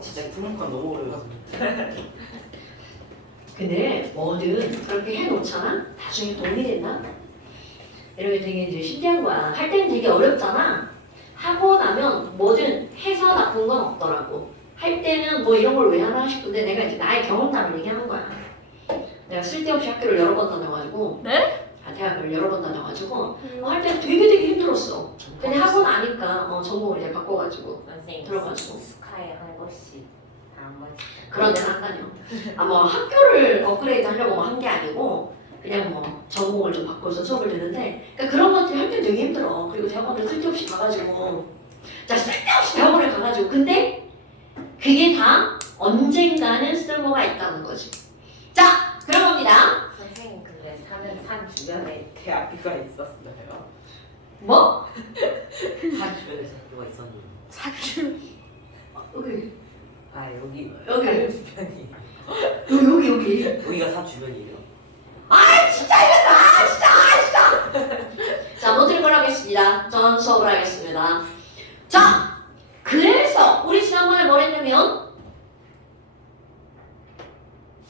진짜 분석관 너무 어려워가지고. 근데 뭐든 그렇게 해놓잖아? 나중에 도움이 된다? 이렇게 되게 이제 신기한 거야. 할 때는 되게 어렵잖아? 하고 나면 뭐든 해서 나쁜 건 없더라고. 할 때는 뭐 이런 걸 왜 하나 싶은데 내가 이제 나의 경험담을 얘기하는 거야. 내가 쓸데없이 학교를 여러 번 다녀가지고 네? 대학을 여러 번 다녀가지고 할 때 되게 힘들었어. 근데 하고 나니까 전공을 이제 바꿔가지고 선생님 들어가지고 스카이 한 것씩 다 한 번씩. 그런 데는 안 다녀. 뭐 학교를 업그레이드 하려고 뭐 한 게 아니고 그냥 뭐 전공을 좀 바꿔서 수업을 듣는데 그러니까 그런 것들이 할 때 되게 힘들어. 그리고 대학원을 쓸데없이 가가지고 쓸데없이 대학원을 가가지고 근데 그게 다 언젠가는 쓸모가 있다는 거지. 자, 그런 겁니다. 선생님 근데 사는 산 주변에 대학교가 있었어요. 뭐? 산 주변에 학교가 있었는데. 사출. 여기 아 여기 여기. 산 주변이. 여기 여기가 산 주변이에요? 진짜 자, 뭐 들은 걸 하겠습니다. 전 수업을 하겠습니다. 자, 그래서 우리 지난번에 뭘 했냐면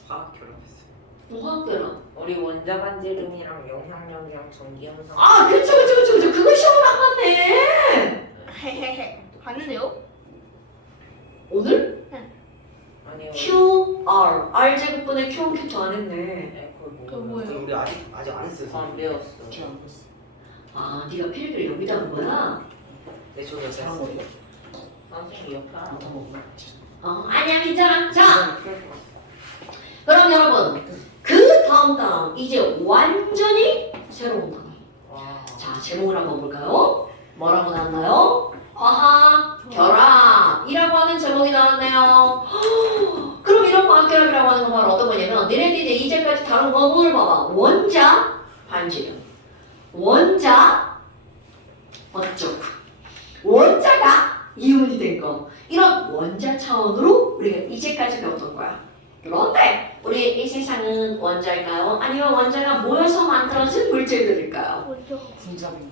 화학 결합했어요. 화학결합. 우리 원자 반지름이랑 영향력이랑 전기 형성. 그쵸. 그거 시험을 안 봤네. 헤헤헤. 봤는데요? 오늘? 아니요. QR. R제곱분의 Q는 Q2 안 했네. 네, 그거 그걸 뭐예요? 우리 아직 안 했어요. 안 배웠어. 네가 필기를 여기다 한 거야? 네, 저도 했어요. 선생님 옆에 하나 더 먹나? 아니야, 괜찮아. 자, 그럼 여러분, 그 다음 이제 완전히 새로운 단어. 와. 자, 제목을 한번 볼까요? 뭐라고 나왔나요? 화학 결합이라고 하는 제목이 나왔네요. 그럼 이런 화학 결합이라고 하는 건 바로 어떤 거냐면 얘네들이 이제까지 다룬 거 오늘 봐봐. 원자 반지름, 원자 어쩌고, 원자가 이온이 된 거. 이런 원자 차원으로 우리가 이제까지 배웠던 거야. 그런데 우리 이 세상은 원자일까요? 아니면 원자가 모여서 만들어진 물질들일까요? 먼저. 분자분.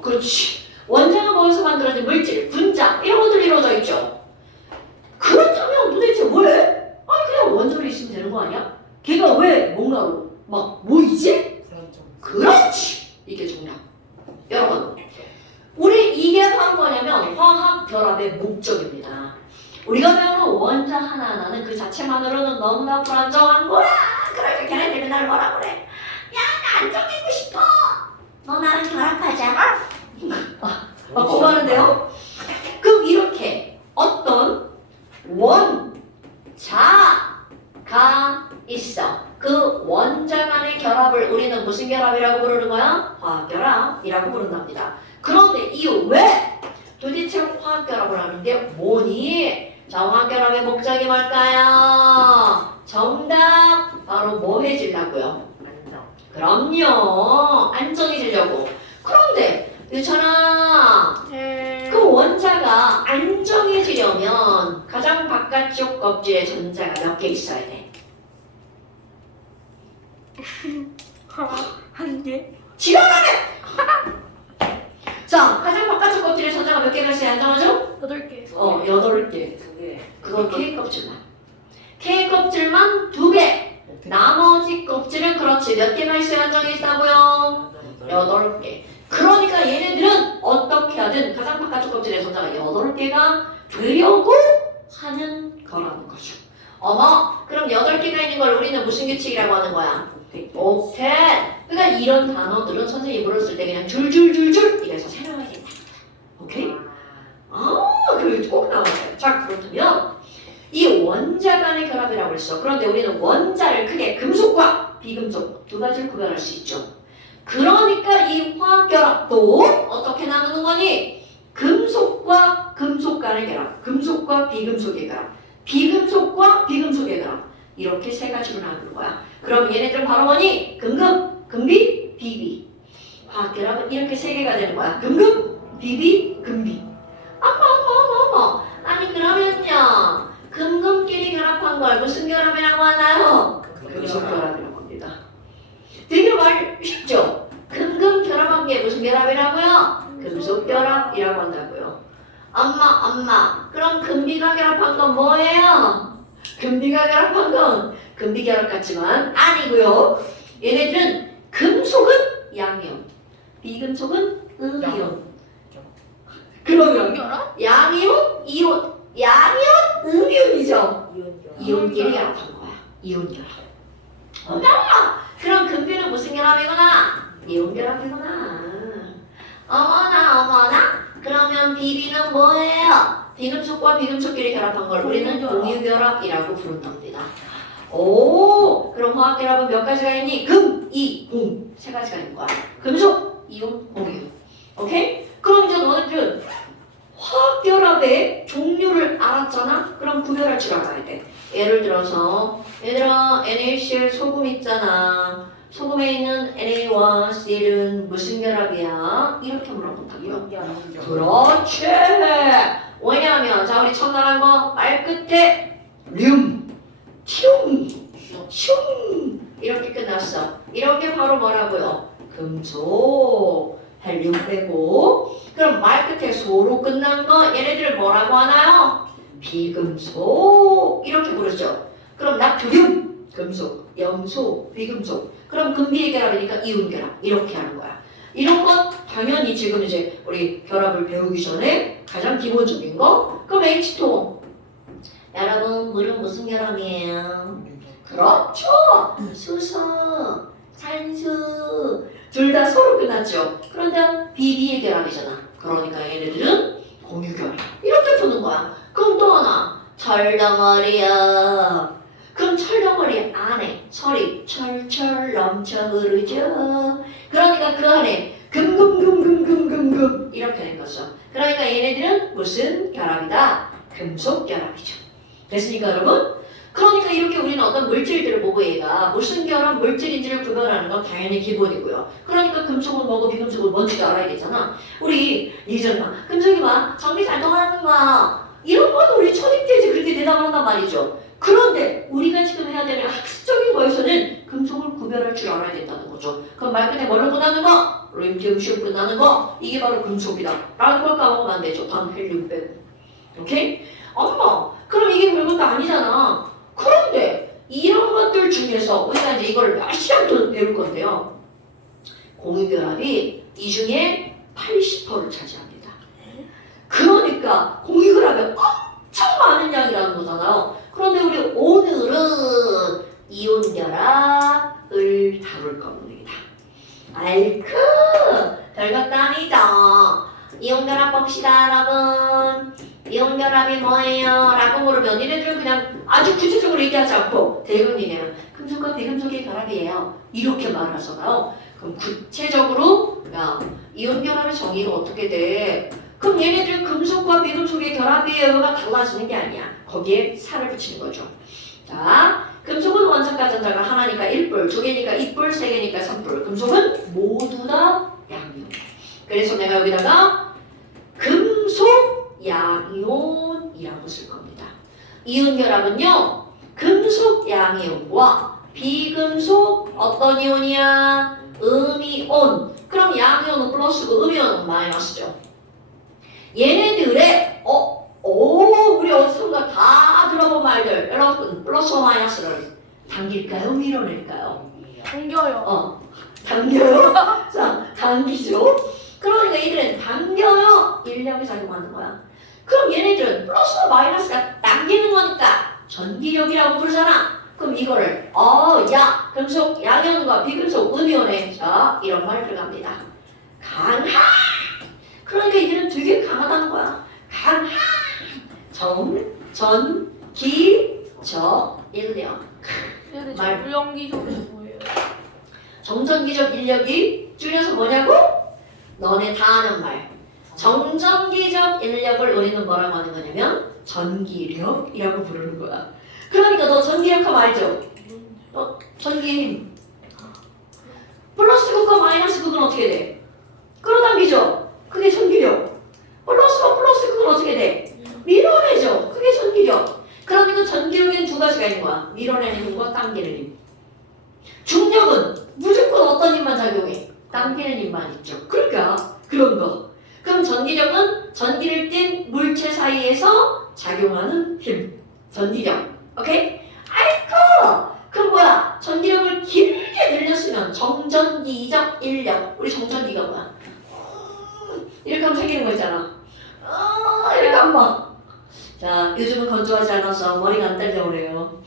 그렇지. 원자가 모여서 만들어진 물질, 분자 이런 것들이 이루어져 있죠. 그렇다면 도대체 왜? 그냥 원자로 있으면 되는 거 아니야? 걔가 왜 뭔가로 막 모이지? 그렇지. 이게 정답. 여러분, 우리 이게 바로 뭐냐면 화학 결합의 목적입니다. 우리가 배우는 원자 하나하나는 그 자체만으로는 너무나 불안정한 거야. 그러니까 걔네들이 날 뭐라 그래? 야, 나 안정되고 싶어. 너 나랑 결합하자. 고마운데요? 그럼 이렇게 어떤 원자가 있어. 그 원자 간의 결합을 우리는 무슨 결합이라고 부르는 거야? 화학결합이라고 부른답니다. 그런데 이 왜 도대체 화학결합을 하는 게 뭐니? 자, 화학결합의 목적이 뭘까요? 정답! 바로 뭐 해주려고요? 안정. 그럼요. 안정해지려고. 그런데 유찬아, 그 원자가 안정해지려면 가장 바깥쪽 껍질에 전자가 몇 개 있어야 돼? 한 개. 지랄하네! 자, 가장 바깥쪽 껍질에 전자가 몇 개가 있어야 안정하죠? 8개. 8개. 두 개. 그건 K 껍질만. K 껍질만 2개. 나머지 껍질은 그렇지. 몇 개가 있어야 안정해진다고요? 8개. 그러니까 얘네들은 어떻게 하든 가장 바깥쪽 껍질에 전자가 8개가 되려고 하는 거라는 거죠. 어머, 그럼 8개가 있는 걸 우리는 무슨 규칙이라고 하는 거야? 옥텟. 그러니까 이런 단어들은 선생님이 물었을 때 그냥 줄줄줄줄 이래서 설명하게 된다. 오케이? 그리고 꼭 나와요. 자, 그렇다면 이 원자 간의 결합이라고 했어. 그런데 우리는 원자를 크게 금속과 비금속 두 가지를 구별할 수 있죠. 그러니까 이 화학결합도 어떻게 나누는 거니? 금속과 금속 간의 결합, 금속과 비금속의 결합, 비금속과 비금속의 결합 이렇게 세 가지로 나누는 거야. 그럼 얘네들은 바로 뭐니? 금금, 금비, 비비. 화학결합은 이렇게 세 개가 되는 거야. 금금, 비비, 금비. 어머. 아니 그러면요. 금금끼리 결합한 걸 무슨 결합이라고 하나요? 금속 결합이라고 합니다. 되게 말 쉽죠? 금금 결합한 게 무슨 결합이라고요? 금속 결합이라고 한다고요. 엄마 엄마, 그럼 금비가 결합한 건 뭐예요? 금비가 결합한 건 금비 결합 같지만 아니고요. 얘네들은 금속은 양이온, 비금속은 음이온. 그러면 연결아? 양이온, 이온, 양이온, 음이온이죠. 이온결합. 이온끼리 결합한 거야. 이온 결합. 어머나! 그럼 금비는 무슨 결합이구나? 이온 결합이구나. 어머나. 그러면 비비는 뭐예요? 비금속과 비금속끼리 결합한 걸 우리는 공유결합이라고 부른답니다. 오, 그럼 화학결합은 몇 가지가 있니? 금, 이, 공. 세 가지가 있는 거야. 금속, 이온, 공유. 오케이? 그럼 이제 너희들은 화학결합의 종류를 알았잖아? 그럼 구별할 줄 알아야 돼. 예를 들어서 얘들아 NaCl 소금 있잖아. 소금에 있는 Na와 Cl은 무슨 결합이야? 이렇게 물어본다고요. 이온결합. 그렇지. 왜냐하면 자 우리 첫날 한 거 말 끝에 륨, 튬, 슘 이렇게 끝났어. 이런 게 바로 뭐라고요? 금속. 헬륨 빼고 그럼 말 끝에 소로 끝난 거 얘네들 뭐라고 하나요? 비금속 이렇게 부르죠. 그럼 나트륨 금속, 염소 비금속. 그럼 금비의 결합이니까 이온 결합 이렇게 하는 거야. 이런 건 당연히 지금 이제 우리 결합을 배우기 전에 가장 기본적인 거. 그럼 H2O. 여러분 물은 무슨 결합이에요? 그렇죠. 수소, 산수 둘 다 서로 끝났죠. 그런데 비비의 결합이잖아. 그러니까 얘네들은 공유 결합. 이렇게 푸는 거야. 그럼 또 하나 철덩어리야. 그럼 철덩어리 안에 철이 철철 넘쳐 흐르죠. 그러니까 그 안에 금금금금금금금 이렇게 된 거죠. 그러니까 얘네들은 무슨 결합이다? 금속 결합이죠. 됐습니까 여러분? 그러니까 이렇게 우리는 어떤 물질들을 보고 얘가 무슨 결합 물질인지를 구별하는 건 당연히 기본이고요. 그러니까 금속은 뭐고 비금속은 뭔지도 알아야 되잖아. 우리 이전만 금속이 막 전기 잘 통하는 거야. 이런 건 우리 초딩 때지 그렇게 대답한단 말이죠. 그런데 우리가 지금 해야 되는 학습적인 거에서는 금속을 구별할 줄 알아야 된다는 거죠. 그럼 말 끝에 뭐를 끝나는 거? 림튬, 슘 끝나는 거? 이게 바로 금속이다. 라는 걸 까먹으면 안 되죠. 단 헬륨 빼고. 오케이? 엄마, 그럼 이게 별것도 아니잖아. 그런데 이런 것들 중에서 우리가 이제 이걸 몇 시간 동안 배울 건데요. 공유결합이 이 중에 80%를 차지합니다. 그러니까 공유결합이 엄청 많은 양이라는 거잖아요. 그런데 우리 오늘은 이온결합을 다룰 겁니다. 아이쿠 별것도 아니죠. 이온결합 봅시다 여러분. 이온결합이 뭐예요? 라고 물으면 얘네들은 그냥 아주 구체적으로 얘기하지 않고 대부분이네요. 금속과 비금속의 결합이에요. 이렇게 말하잖아요. 그럼 구체적으로 야 이온결합의 정의가 어떻게 돼? 그럼 얘네들 금속과 비금속의 결합이에요가 달라지는 게 아니야. 거기에 살을 붙이는 거죠. 자, 금속은 원자과 전자가 하나니까 1뿔, 2개니까 2뿔, 3개니까 3뿔. 금속은 모두 다 양이온. 그래서 내가 여기다가 금속 양이온이라고 쓸 겁니다. 이온결합은요, 금속 양이온과 비금속 어떤 이온이야? 음이온. 그럼 양이온은 플러스고 음이온은 마이너스죠. 얘네들의 우리 어디선가 다 들어본 말들 여러분 플러스와 마이너스를 당길까요? 밀어낼까요? 당겨요. 당겨요? 자, 당기죠. 그러니까 얘들은 당겨요. 인력이 작용하는 거야. 그럼 얘네들은 플러스와 마이너스가 당기는 거니까 전기력이라고 부르잖아. 그럼 이거를 야 금속 양이온과 비금속 음이온에 자 이런 말이 들어갑니다. 강하. 그러니까 이들은 되게 강하다는 거야. 강하. 전기적 인력. 근데 말. 전기적이 뭐예요? 정전기적 인력이 줄여서 뭐냐고? 너네 다 아는 말. 정전기적 인력을 우리는 뭐라고 하는 거냐면 전기력이라고 부르는 거야. 그러니까 너 전기력 하면 알죠? 전기의 힘. 플러스 극과 마이너스 극은 어떻게 돼? 끌어당기죠? 그게 전기력. 플러스와 플러스 극은 어떻게 돼? 밀어내죠. 그게 전기력. 그러니까 전기력엔 두 가지가 있는 거야. 밀어내는 힘과 당기는 힘. 중력은 무조건 어떤 힘만 작용해? 당기는 힘만 있죠. 그러니까 그런 거. 그럼 전기력은 전기를 띤 물체 사이에서 작용하는 힘. 전기력. 오케이? 아이고! 그럼 뭐야? 전기력을 길게 늘렸으면 정전기적 인력. 우리 정전기가 뭐야? 이렇게 하면 생기는 거 있잖아. 이렇게 한번. 자, 요즘은 건조하지 않아서 머리가 안 딸려오래요.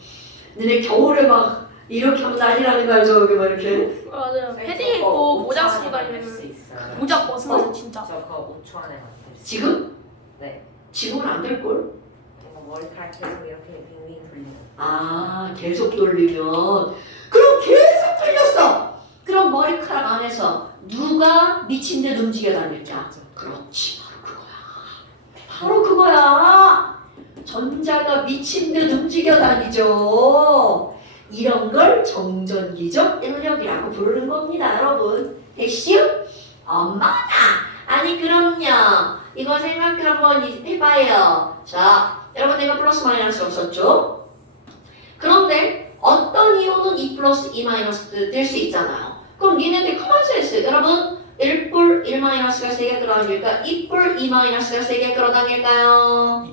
근데 겨울에 막 이렇게 하면 난리 나는 거 알죠? 여기 막 이렇게. 맞아요. 패딩 입고 모자 쓰고 다니면 수 있어요. 모자 벗으면 진짜. 저 그거 5초 안에 만들 수 있어요. 지금? 네. 지금은 안 될걸? 머리카락 계속 이렇게 빙빙 돌리는. 아, 계속 돌리면. 그럼 계속 돌렸어! 그럼 머리카락 안에서 누가 미친 듯 움직여 다닐까? 그렇지, 바로 그거야. 전자가 미친 듯 움직여 다니죠. 이런 걸 정전기적 인력이라고 부르는 겁니다, 여러분. 됐슈? 엄마다. 아니 그럼요. 이거 생각 한번 해봐요. 자, 여러분 내가 플러스 마이너스 없었죠? 그런데 어떤 이온은 2 플러스 2 마이너스 될 수 있잖아요. 그럼 니네들 커먼센스 여러분 1뿔 1 마이너스가 세게 끌어당길까? 2뿔 2 마이너스가 세게 끌어당길까요?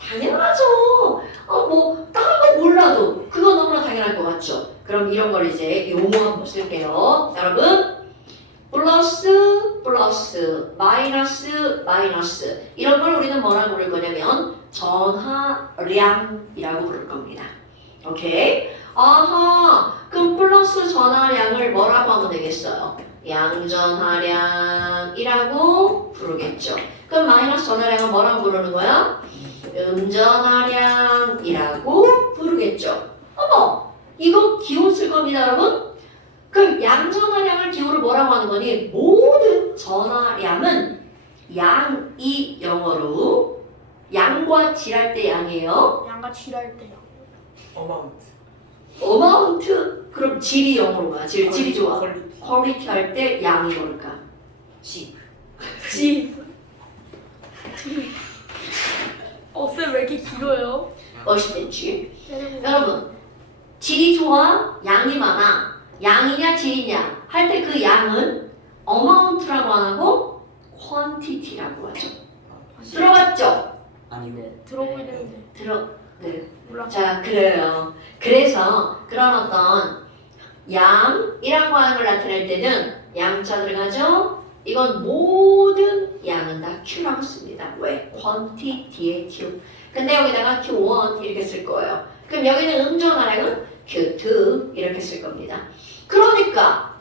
당연하죠. 뭐 다른 거 몰라도 그거 너무나 당연할 것 같죠. 그럼 이런 걸 이제 용어 한번 쓸게요. 여러분 플러스 플러스 마이너스 마이너스 이런 걸 우리는 뭐라고 부를 거냐면 전하량이라고 부를 겁니다. 오케이? 아하 그럼 플러스 전하량을 뭐라고 하면 되겠어요? 양전하량이라고 부르겠죠. 그럼 마이너스 전하량은 뭐라고 부르는 거야? 음전하량이라고 부르겠죠. 어머 이거 기호 쓸 겁니다 여러분. 그럼 양전하량을 기호를 뭐라고 하는 거니? 모든 전하량은 양이 영어로 양과 질할 때 양이에요. 양가 쥐랄 때요. 어마운트. 어마운트 그럼 질이 영어로 뭐야? 질이 좋아. 퀄리티. 퀄리티 할 때 양이 뭘까? 집. 쥐. 쌤 왜 이렇게 길어요? 멋있겠지? 때리고. 여러분 질이 좋아? 양이 많아? 양이냐 질이냐 할 때 그 양은 어마운트라고 안 하고 퀀티티라고 하죠. 들어봤죠? 아니요. 네, 들어보이는데 네. 몰라. 자 그래요. 그래서 그런 어떤 양이라고 하는 걸 나타낼 때는 양자 들어가죠? 이건 모든 양은 다 Q라고 씁니다. 왜? quantity의 Q. 근데 여기다가 Q1 이렇게 쓸 거예요. 그럼 여기는 음전하량은 Q2 이렇게 쓸 겁니다. 그러니까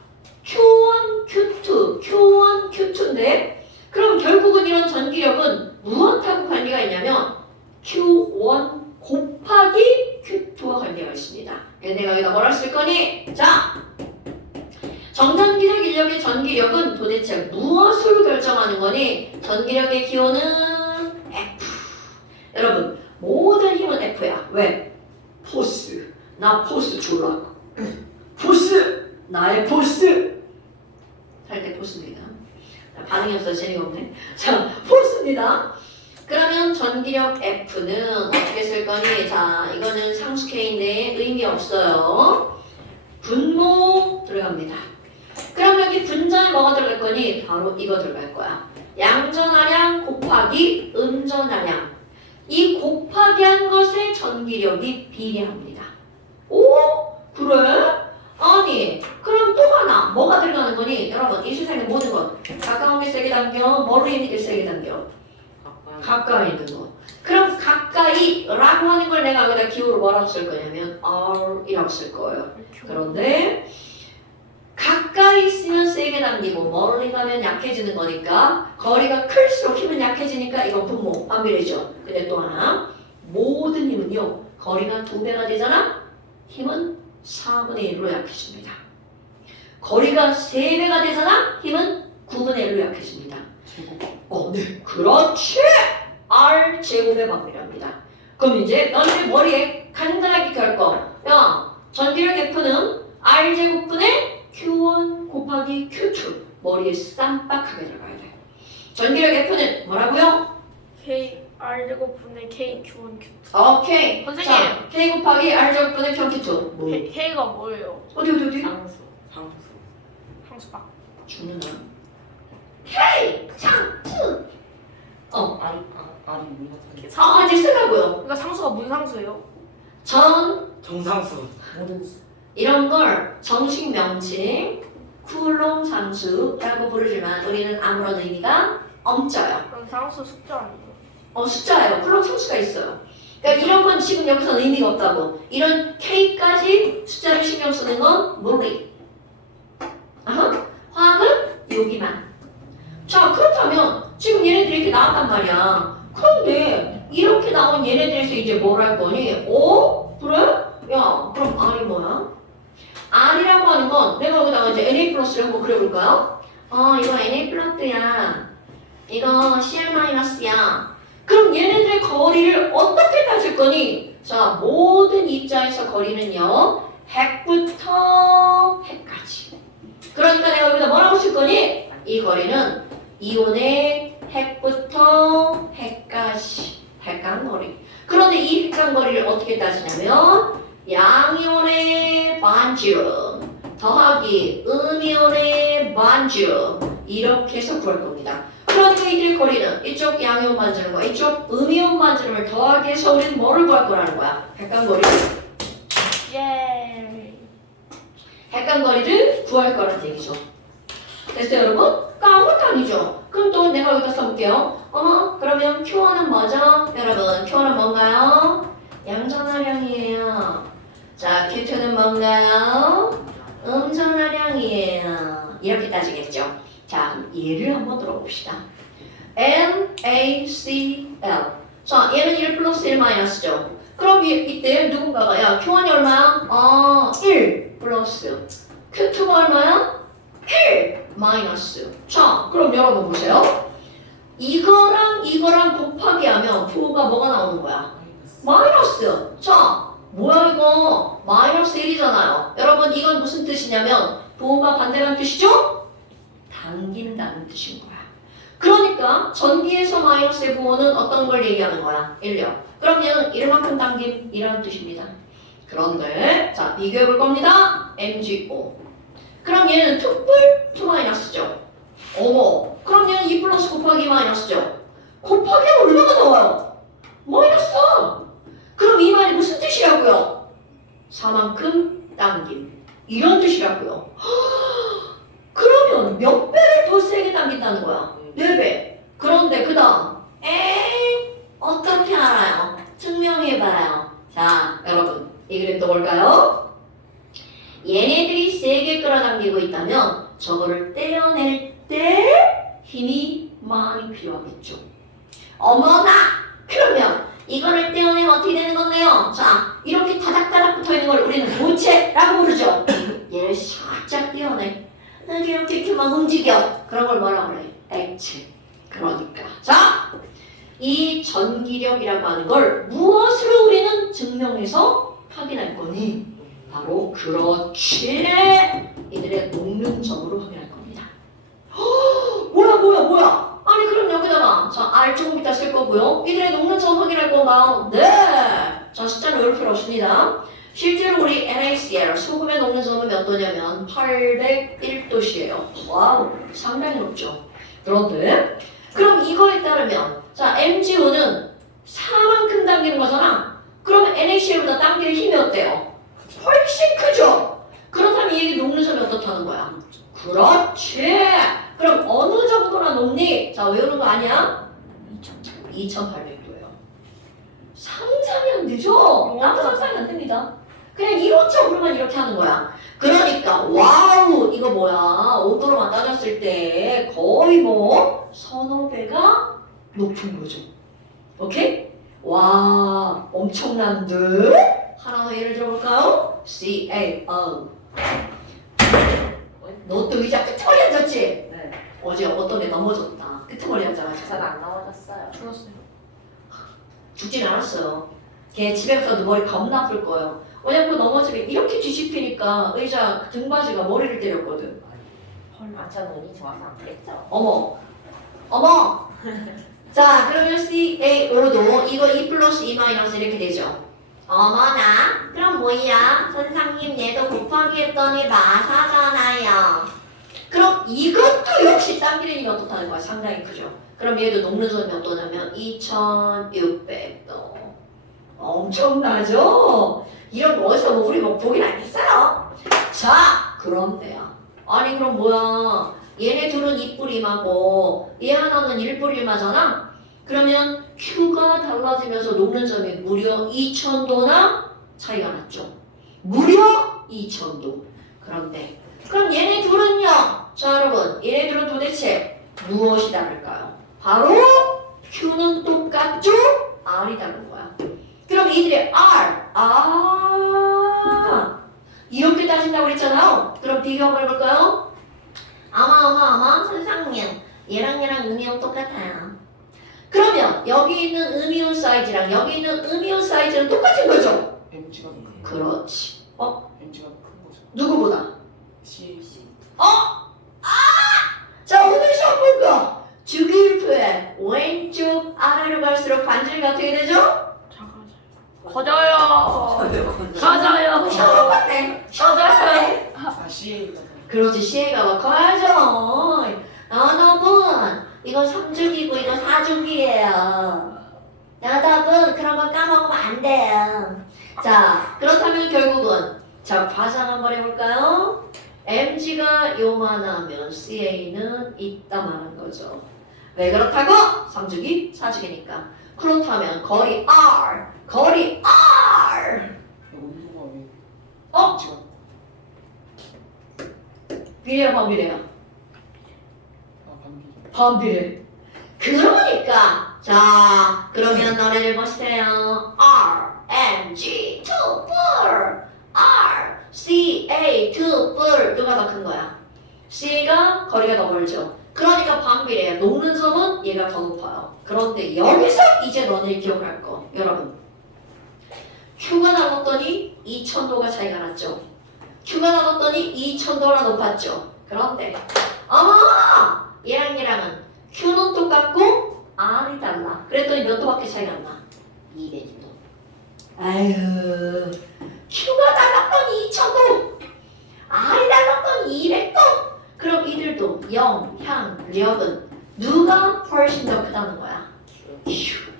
Q1, Q2, Q1, Q2인데 그럼 결국은 이런 전기력은 무엇하고 관계가 있냐면 Q1 곱하기 Q2와 관계가 있습니다. 그래서 내가 여기다 뭐라 쓸 거니? 자! 정전기적 인력의 전기력은 도대체 무엇으로 결정하는 거니? 전기력의 기호는 F. 여러분 모든 힘은 F야. 왜? 포스. 나 포스 졸라. 포스. 나의 포스. 할 때 포스입니다. 반응이 없어서 재미가 없네. 자, 포스입니다. 그러면 전기력 F는 어떻게 쓸 거니? 자, 이거는 상수 K인데 의미 없어요. 분모 들어갑니다. 그럼 여기 분전에 뭐가 들어갈 거니? 바로 이거 들어갈 거야. 양전하량 곱하기 음전하량. 이 곱하기 한 것의 전기력이 비례합니다. 오? 그래? 아니, 그럼 또 하나 뭐가 들어가는 거니? 여러분, 이 세상의 모든 것 가까운 게 세게 당겨, 멀리 있는 게 세게 당겨. 가까이 있는 거. 그럼 가까이라고 하는 걸 내가 여기다 기호를 뭐라고 쓸 거냐면 R이라고 쓸 거예요. 그런데 가까이 있으면 세게 당기고 멀리 가면 약해지는 거니까 거리가 클수록 힘은 약해지니까 이건 분모 반비례죠. 근데 또 하나 모든 힘은요 거리가 2배가 되잖아. 힘은 4분의 1로 약해집니다. 거리가 3배가 되잖아. 힘은 9분의 1로 약해집니다. 네, 그렇지. R 제곱의 반비례합니다. 그럼 이제 너네 머리에 간단하게 켤 거. 야, 전기력 F는 R 제곱분의 Q1 곱하기 Q2 머리에 쌈박하게 들어가야 돼. 전기력 F는 뭐라고요? K R 제곱분의 K Q1 Q2. 오케이. 선생님. 자, K 곱하기 R 제곱분의 Q2. 뭐? K가 뭐예요? 어디? 상수. 상수. 상수박. 죽는다. K! 창! 층! 아니 뭐야? 같이 쓰라고요. 그러니까 상수가 문상수예요. 전 정상수. 모든 수. 이런 걸 정식 명칭 쿨롬 상수라고 부르지만 우리는 아무런 의미가 없어요. 그럼 상수 숙제 아니에요? 숫자예요. 쿨롬 상수가 있어요. 그러니까 이런 건 지금 여기서 의미가 없다고. 이런 K까지 숫자를 신경 쓰는 건 물리. 화학은 여기만. 자, 그렇다면 지금 얘네들이 이렇게 나왔단 말이야. 그런데 이렇게 나온 얘네들에서 이제 뭘 할 거니? 그래? 야, 그럼 R이 뭐야? R이라고 하는 건 내가 여기다가 이제 Na 플러스를 한번 그려볼까요? 이거 Na 플러스야. 이거 Cl 마이너스야. 그럼 얘네들의 거리를 어떻게 따질 거니? 자, 모든 입자에서 거리는요. 핵부터 핵까지. 그러니까 내가 여기다 뭐라고 쓸 거니? 이 거리는 이온의 핵부터 핵까지. 핵간거리. 그런데 이 핵간거리를 어떻게 따지냐면 양이온의 반지름 더하기 음이온의 반지름 이렇게 해서 구할 겁니다. 그러니까 이들의 거리는 이쪽 양이온 반지름과 이쪽 음이온 반지름을 더하기 해서 우리는 뭐를 구할 거라는 거야? 핵간거리를. 예. 핵간거리를 구할 거라는 얘기죠. 됐어요 여러분? 아무것도 아니죠. 그럼 또 내가 여기다 써볼게요. 그러면 Q1은 뭐죠? 여러분 Q1은 뭔가요? 양전하량이에요. 자 Q2는 뭔가요? 음전하량이에요. 이렇게 따지겠죠. 자 얘를 한번 들어봅시다. NaCl. 자 얘는 1 플러스 1 마이너스죠. 그럼 이때 누군가가 야 Q1이 얼마야? 1 플러스 Q2가 얼마야? 1 마이너스. 자 그럼 여러분 보세요. 이거랑 곱하기 하면 Q가 뭐가 나오는 거야? 마이너스. 자 뭐야 이거? 마이너스 1이잖아요. 여러분 이건 무슨 뜻이냐면 부호가 반대라는 뜻이죠? 당긴다는 뜻인 거야. 그러니까 전기에서 마이너스의 부호는 어떤 걸 얘기하는 거야? 인력. 그럼 얘는 이만큼 당김이라는 뜻입니다. 그런데 자 비교해 볼 겁니다. MgO. 그럼 얘는 특불 2 마이너스죠. 어머. 그럼 얘는 2 플러스 곱하기 마이너스죠. 곱하기 얼마가 나와요? 마이너스 4. 그럼 이 말이 무슨 뜻이라고요? 4만큼 당김. 이런 뜻이라고요. 그러면 몇 배를 더 세게 당긴다는 거야? 4배. 그런데 그 다음 어떻게 알아요? 증명해봐요. 자 여러분 이 그림도 볼까요? 얘네들이 세게 끌어당기고 있다면 저거를 떼어낼 때 힘이 많이 필요하겠죠. 어머나! 그러면 이거를 떼어내면 어떻게 되는 건데요? 자 이렇게 다닥다닥 붙어있는 걸 우리는 고체라고 부르죠. 얘를 살짝 떼어내. 이렇게 막 움직여. 그런 걸 뭐라 그래? 액체. 그러니까 자 이 전기력이라고 하는 걸 무엇으로 우리는 증명해서 확인할 거니? 바로 그렇지 이들의 녹는 점으로 확인할 겁니다. 뭐야 아니 그럼 여기다가 자 R 조금 이따 쓸 거고요. 이들의 녹는 점 확인할 건가요? 네. 자 숫자는 이렇게 넣습니다. 실제로 우리 NaCl 소금의 녹는 점은 몇 도냐면 801도씨예요. 와우 상당히 높죠. 그런데 그럼 이거에 따르면 자 MgO는 4만큼 당기는 거잖아. 그러면 NaCl보다 당기는 힘이 어때요? 훨씬 크죠? 그렇다면 이게 녹는 점이 어떻다는 거야? 그렇지! 그럼 어느 정도나 녹니? 자, 외우는 거 아니야? 2800도예요. 상상이 안 되죠? 나도 상상이 안 됩니다. 그냥 이론적으로만 이렇게 하는 거야. 그러니까 와우! 이거 뭐야? 온도로만 따졌을 때 거의 뭐 서너 배가 높은 거죠. 오케이? 와, 엄청난 듯? 하나 더 예를 들어볼까요? CaO. 너 또 의자 끄트머리 앉았지? 네. 어제 어떤 애 넘어졌다. 끄트머리 앉아가지고. 저는 안 넘어졌어요. 죽었어요. 죽진 않았어요. 걔 집에 가서도 머리 겁나 아플 거예요. 왜냐면 넘어지면 이렇게 뒤집히니까 의자 등받이가 머리를 때렸거든. 아, 저는 운이 좋아서 안 그랬죠. 어머. 자, 그러면 CaO도 이거 2 플러스 2 마이너스 이렇게 되죠. 어머나, 그럼 뭐야? 선생님 얘도 곱하기 했더니 마사잖아요. 그럼 이것도 역시 당기는 힘이 어떻다는 거야? 상당히 크죠. 그럼 얘도 녹는 점이 어떠냐면 2600도. 엄청나죠? 이런 거 어디서 뭐 우리 뭐 보긴 알겠어요? 자, 그런데요. 아니 그럼 뭐야? 얘네 둘은 이뿔임하고 얘 하나는 일뿔임하잖아? 그러면 Q가 달라지면서 녹는 점이 무려 2000도나 차이가 났죠. 무려 2000도. 그런데 그럼 얘네 둘은요? 자 여러분 얘네 둘은 도대체 무엇이 다를까요? 바로 Q는 똑같죠? R이 다른 거야. 그럼 이들이 R 이렇게 따진다고 그랬잖아요. 그럼 비교 한번 해볼까요? 아마 선생님 얘랑 음이온 똑같아요. 그러면 여기 있는 음이온 사이즈랑 여기 있는 음이온 사이즈는 똑같은 거죠? MG가 그렇지. MG가 큰 거죠. 누구보다? C 자 오늘 시험 볼 거 주기율표의 왼쪽 아래로 갈수록 반지름이 어떻게 되죠? 커져요. 커져요. 처음 봤네. 커져요. CA가 그렇지 CA가 더 커야죠. 여러분 이거 3주기고 이거 4주기예요. 여러분 그런 거 까먹으면 안 돼요. 자 그렇다면 결국은 자 과장 한번 해볼까요? MG가 요만하면 CA는 있다 말한 거죠. 왜 그렇다고? 3주기 4주기니까. 그렇다면 거리 R 온도가 왜 어? MG가 비례야 반비례야? 반비 반비례. 그러니까 자 그러면 너네들 보세요. R, M, G, 2뿔 R, C, A, 2뿔 누가 더 큰 거야? C가 거리가 더 멀죠. 그러니까 반비례야. 녹는 점은 얘가 더 높아요. 그런데 여기서 이제 너네들 기억할 거 여러분 Q가 나눴더니 2000도가 차이가 났죠. Q가 나눴더니 2000도나 높았죠. 그런데 어머 얘랑은 Q는 똑같고 R이 달라. 그랬더니 몇 도밖에 차이가 안 나? 200도. 아유 Q가 달랐더니 2000도 R이 달랐더니 200도. 그럼 이들도 영향력은 누가 훨씬 더 크다는 거야? Q.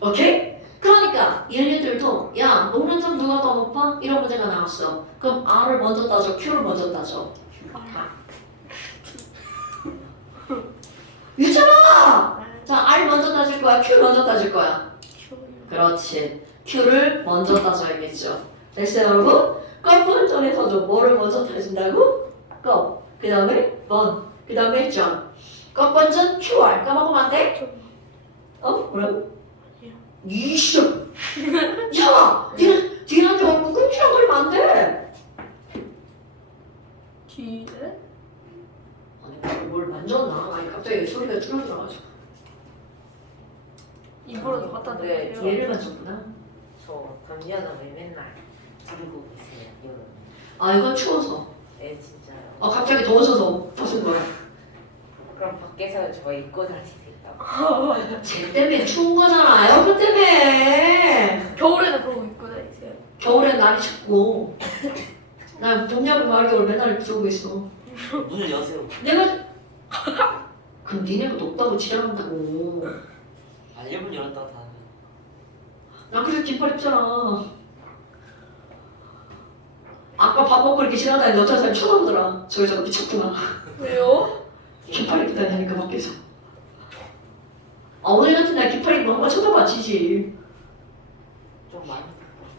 오케이? 그러니까 얘네들도 야 녹는 점 누가 더 높아? 이런 문제가 나왔어. 그럼 R을 먼저 따져 Q를 먼저 따져. 유찬아! 자 R 먼저 따질 거야 Q 먼저 따질 거야? 그렇지. Q를 먼저 따져야겠죠. 됐어요 여러분? 껍번전에서도 뭐를 먼저 따진다고? 껍. 그 다음에 번. 그 다음에 전. 껍번전 QR. 까먹으면 안 돼? 뭐라고? 이씨. 야! 뒤에 앉아갖고 끔찍한 거리면 안 돼! 뒤에? 아니 뭘 만졌나? 아니 갑자기 소리가 줄어들어가지고 입으로 갖다 네, 대요. 얘를 만졌구나. 저 담요함을 맨날 들고 있어요. 여름. 아 이건 추워서. 네 진짜요. 갑자기 더워져서 벗은 거야. 그럼 밖에서 저 입고 다니세요. 쟤 때문에 추운 거잖아. 에어컨 때문에. 겨울에는 그러고 입고 다니세요. 겨울엔 날이 춥고 나 봄, 여름, 가을, 겨울 맨날 들고 있어. 문을 여세요. 내가 그럼 니네가 높다고 지랄한다고. 아 1분 열었다 다. 나 그래서 긴팔 입잖아. 아까 밥 먹고 이렇게 지나다니는데 어떤 사람이 쳐다보더라. 저거 미쳤구나. 왜요? 긴팔 입고 다니니까 밖에서. 오늘 같은 날 긴팔 입고 한번 쳐다봐지지. 좀 많이.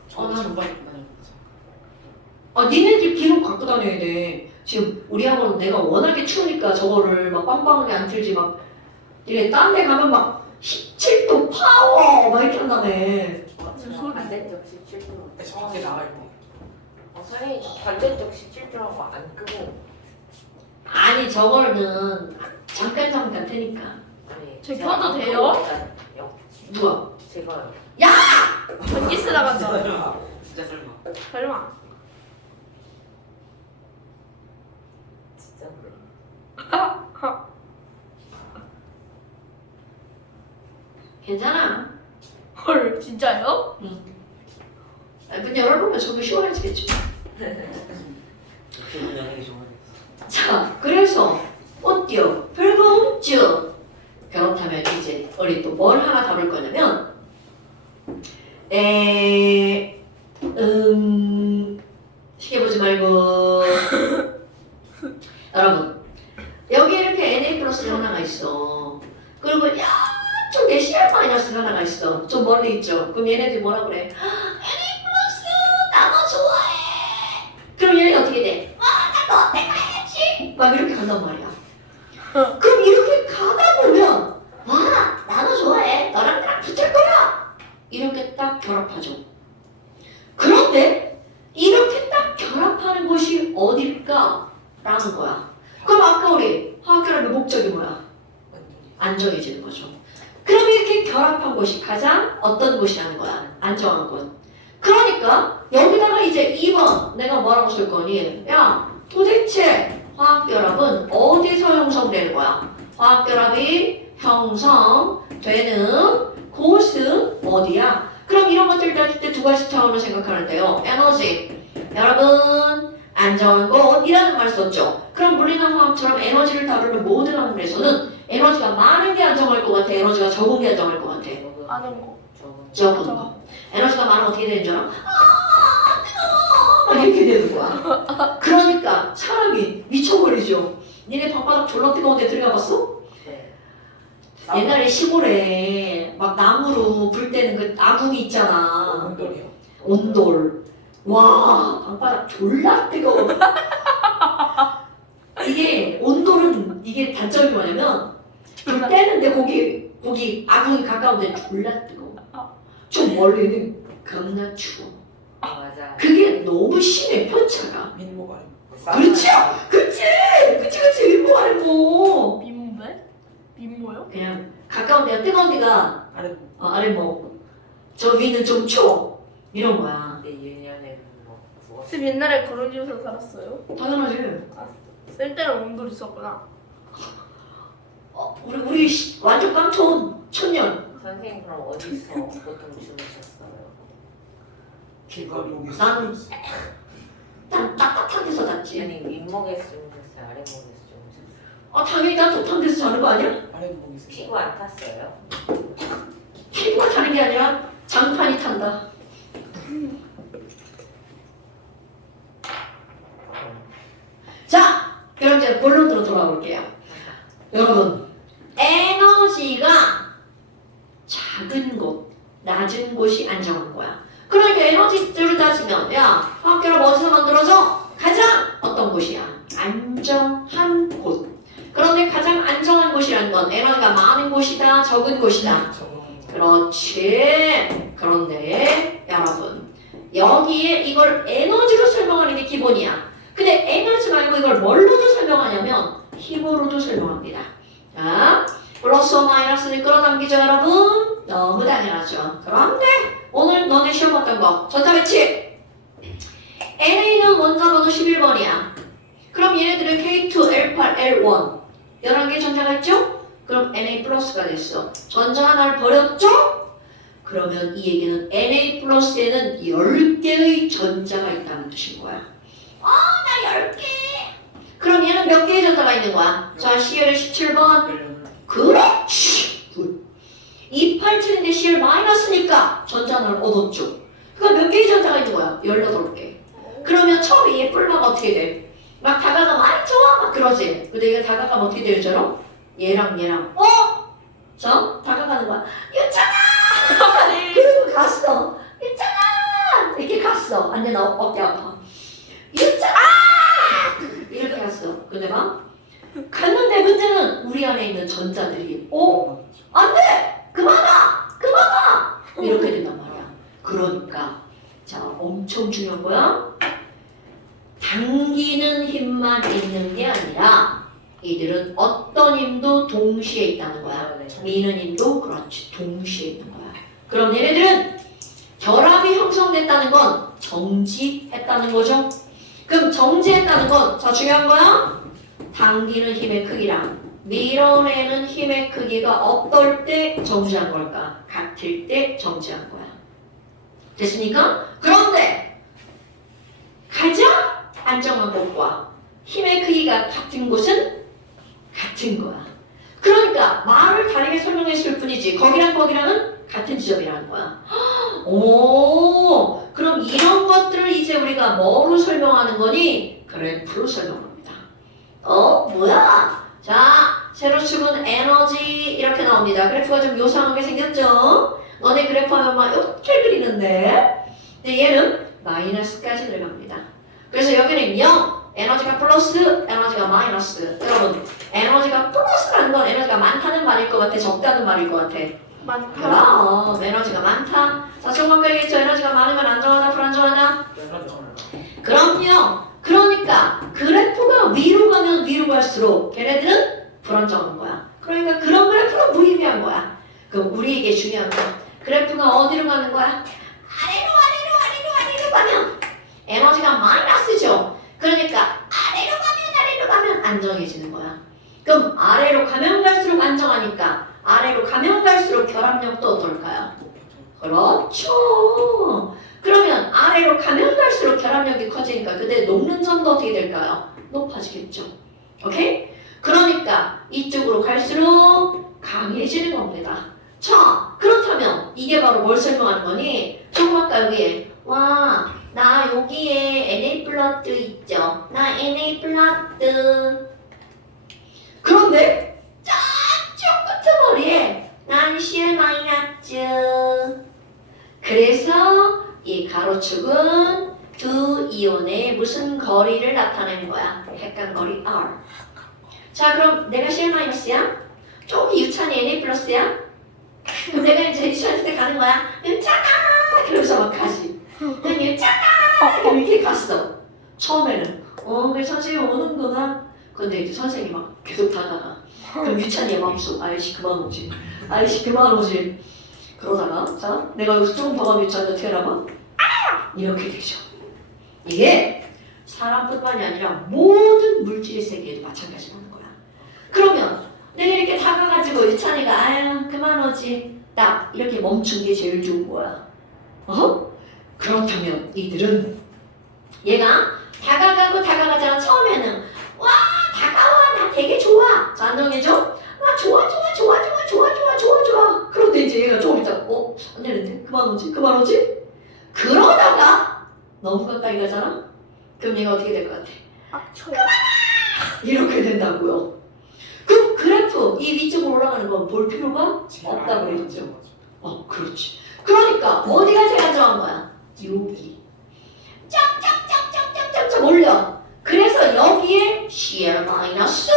저는 전반 입고 다니는 거죠. 니네들 기록 갖고 다녀야 돼. 지금 우리 학원은 내가 워낙에 추우니까 저거를 막 빵빵하게 안 틀지 막 니네 딴 데 가면 막 17도 파워 막 이렇게 한다며. 무슨 소리? 반대쪽 17도. 정확하게 나갈 때 선생님 반대쪽 17도라고 안 끄고. 아니 저거는 잠깐 테니까. 아니. 저 제가 켜도 안 돼요? 끄고 있다니까요. 누가? 제가요. 전기 쓰다가 설마. 진짜 설마. 설마. 진짜 그래. 괜찮아. 헐 진짜요? 문 열어보면 저도 시원해지겠지. 기분 연예계 좋아하겠어. 자, 그래서 어때요? 불공주. 그렇다면 이제 우리 또 뭘 하나 다룰 거냐면 시계 보지 말고 여러분 여기 이렇게 NA 플러스 하나가 있어. 그리고 양쪽에 CR 마이너스 하나가 있어. 좀 멀리 있죠. 그럼 얘네들이 뭐라 그래? NA 플러스 나너 좋아해. 그럼 얘네가 어떻게 돼? 나 너한테 가야지. 막 이렇게 간단 말이야. 그럼 이렇게 가다 보면 나너 좋아해. 너랑 나랑 붙을 거야. 이렇게 딱 결합하죠. 그런데 이렇게 딱 결합하는 곳이 어딜까? 라는 거야. 그럼 아까 우리 화학결합의 목적이 뭐야? 안정해지는 거죠. 그럼 이렇게 결합한 곳이 가장 어떤 곳이라는 거야? 안정한 곳. 그러니까 여기다가 이제 2번 내가 뭐라고 쓸 거니? 야 도대체 화학결합은 어디서 형성되는 거야? 화학결합이 형성되는 곳은 어디야? 그럼 이런 것들 따질 때 두 가지 차원으로 생각하는데요. 에너지. 여러분 안정한 곳이라는 말 썼죠. 그럼 물리나 화학처럼 에너지를 다루는 모든 학문에서는 에너지가 많은 게 안정할 것 같아? 에너지가 적은 게 안정할 것 같아? 아는 거. 적은 거. 에너지가 많으면 어떻게 되는 줄 알아? 막 이렇게 되는 거야. 그러니까 사람이 미쳐버리죠. 니네 방바닥 졸라 뜨거운 데 들어가 봤어? 네. 옛날에 시골에 막 나무로 불 때는 그 아궁이 있잖아. 온돌이요. 온돌. 와, 방바닥 졸라 뜨거워. 이게 온돌은 이게 단점이 뭐냐면 불 때는데 거기 아궁이 가까운데 졸라 뜨거워. 좀 멀리는 겁나 추워. 맞아. 그게 너무 심해 편차가. 민목 아래. 그렇죠. 그치. 일모 알고. 민모배? 민모요? 그냥 가까운 데가 뜨거운 데가 아래. 아래목. 저 위는 좀 추워. 이런 거야. 내 유년에 뭐 구웠어. 쌤 옛날에 그런 집에서 살았어요? 당연하지. 쌤 때는 온돌 있었구나. 우리 완전 깡촌 천년. 선생님 그럼 어디서 보통 주무셨어요? 길거리에서. 나는 난 따뜻한 데서 잤지. 아니 윗목에서 주무셨어요? 아랫목에서 주무셨어요? 당연히 따뜻한 데서 자는 거 아니야? 아래 목에서. 피부 안 탔어요? 피부가 자는 게 아니라 장판이 탄다. 자, 그럼 이제 본론으로 돌아와 볼게요. 여러분, 에너지가 작은 곳, 낮은 곳이 안정한 거야. 그러니까 에너지를 따지면 야, 화학결합 어디서 만들어져? 가장 어떤 곳이야? 안정한 곳. 그런데 가장 안정한 곳이라는 건 에너지가 많은 곳이다, 적은 곳이다. 그렇지. 그런데 여러분, 여기에 이걸 에너지로 설명하는 게 기본이야. 근데 에너지 말고 이걸 뭘로도 설명하냐면 힘으로도 설명합니다. 자, 플러스와 마이너스를 끌어당기죠, 여러분? 너무 당연하죠. 그런데 오늘 너네 시험 봤던 거 전자 배치. NA는 원자 번호 11번이야. 그럼 얘네들은 K2, L8, L1 11개의 전자가 있죠? 그럼 Na 플러스가 됐어. 전자 하나를 버렸죠? 그러면 이 얘기는 Na 플러스에는 10개의 전자가 있다는 뜻인 거야. 나 10개. 그럼 얘는 몇 개의 전자가 있는 거야? 자, CL은 17번. 그렇지. 굿. 287인데 CL 마이너스니까 전자 하나를 얻었죠. 그럼 몇 개의 전자가 있는 거야? 18개. 그러면 처음에 얘 뿔마가 어떻게 돼? 막 다가가 많이 좋아 막 그러지. 근데 얘가 다가가면 어떻게 되는 줄 알아? 얘랑 자, 다가가는 거야. 유찬아! 그리고 갔어. 유찬아! 이렇게 갔어. 안 돼, 나 어깨 아파. 유찬아! 이렇게 갔어. 근데 막 갔는데 문제는 우리 안에 있는 전자들이 안 돼! 그만아! 이렇게 된단 말이야. 그러니까 자, 엄청 중요한 거야. 당기는 힘만 있는 게 아니라 이들은 어떤 힘도 동시에 있다는 거야. 미는 힘도 그렇지 동시에 있는 거야. 그럼 얘네들은 결합이 형성됐다는 건 정지했다는 거죠. 그럼 정지했다는 건 자 중요한 거야. 당기는 힘의 크기랑 밀어내는 힘의 크기가 어떨 때 정지한 걸까? 같을 때 정지한 거야. 됐습니까? 그런데 가장 안정한 곳과 힘의 크기가 같은 곳은 같은 거야. 그러니까 말을 다르게 설명했을 뿐이지 거기랑 거기랑은 같은 지점이라는 거야. 오, 그럼 이런 것들을 이제 우리가 뭐로 설명하는 거니? 그래프로 설명합니다. 뭐야? 자, 세로축은 에너지 이렇게 나옵니다. 그래프가 좀 요상하게 생겼죠? 너네 그래프 하면 막 이렇게 그리는데 근데 얘는 마이너스까지 들어갑니다. 그래서 여기는 0, 에너지가 플러스, 에너지가 마이너스. 여러분, 에너지가 플러스라는 건 에너지가 많다는 말일 것 같아? 적다는 말일 것 같아? 많다. 그럼 에너지가 많다. 자, 조금 걸리겠죠? 에너지가 많으면 안정하다, 불안정하다? 그럼요. 그러니까 그래프가 위로 가면 위로 갈수록 걔네들은 불안정한 거야. 그러니까 그런 그래프는 무의미한 거야. 그럼 우리에게 중요한 건 그래프가 어디로 가는 거야? 아래로 가면 에너지가 마이너스죠. 그러니까 아래로 가면 안정해지는 거야. 그럼 아래로 가면 갈수록 안정하니까 아래로 가면 갈수록 결합력도 어떨까요? 그렇죠. 그러면 아래로 가면 갈수록 결합력이 커지니까 그때 녹는 점도 어떻게 될까요? 높아지겠죠. 오케이? 그러니까 이쪽으로 갈수록 강해지는 겁니다. 자, 그렇다면 이게 바로 뭘 설명하는 거니? 조금 아까 여기에 와, 나 여기에 Na 플러스 있죠? 나 Na 플러스. 그런데 저쪽 끝머리에 난 CL 마이너스. 그래서 이 가로축은 두 이온의 무슨 거리를 나타내는 거야? 핵간거리 R. 자, 그럼 내가 CL-야? 저기 유찬이 Na 플러스야? 그럼 내가 이제 유찬한테 가는 거야. 유찬아! 그러면서 막 가지. 난 유찬아! 이렇게 갔어. 처음에는 그래 선생님 오는구나. 근데 이제 선생님이 막 계속 다가가. 그럼 유찬이의 마음속 아이씨 그만 오지. 아이씨 그만 오지. 그러다가 자 내가 여기서 조금 더 가면 유찬이 어떻게 알아봐? 이렇게 되죠. 이게 사람뿐만이 아니라 모든 물질의 세계에도 마찬가지라는 거야. 그러면 내가 이렇게 다가가지고 유찬이가 아유 그만 오지 딱 이렇게 멈춘 게 제일 좋은 거야. 그렇다면 이들은 얘가 다가가잖아. 처음에는 와 다가와 나 되게 좋아. 자 안정해줘. 와 좋아. 그런데 이제 얘가 조금 있다 안 되는데 그만 오지. 그러다가 너무 가까이 가잖아. 그럼 얘가 어떻게 될 것 같아? 악초야. 이렇게 된다고요. 그럼 그래프 이 위쪽으로 올라가는 건 볼 필요가 없다고 했죠. 그렇지. 그러니까 어디가 제일 안정한 거야? 여기. 쫙쫙 올려. 그래서 여기에 CL 마이너스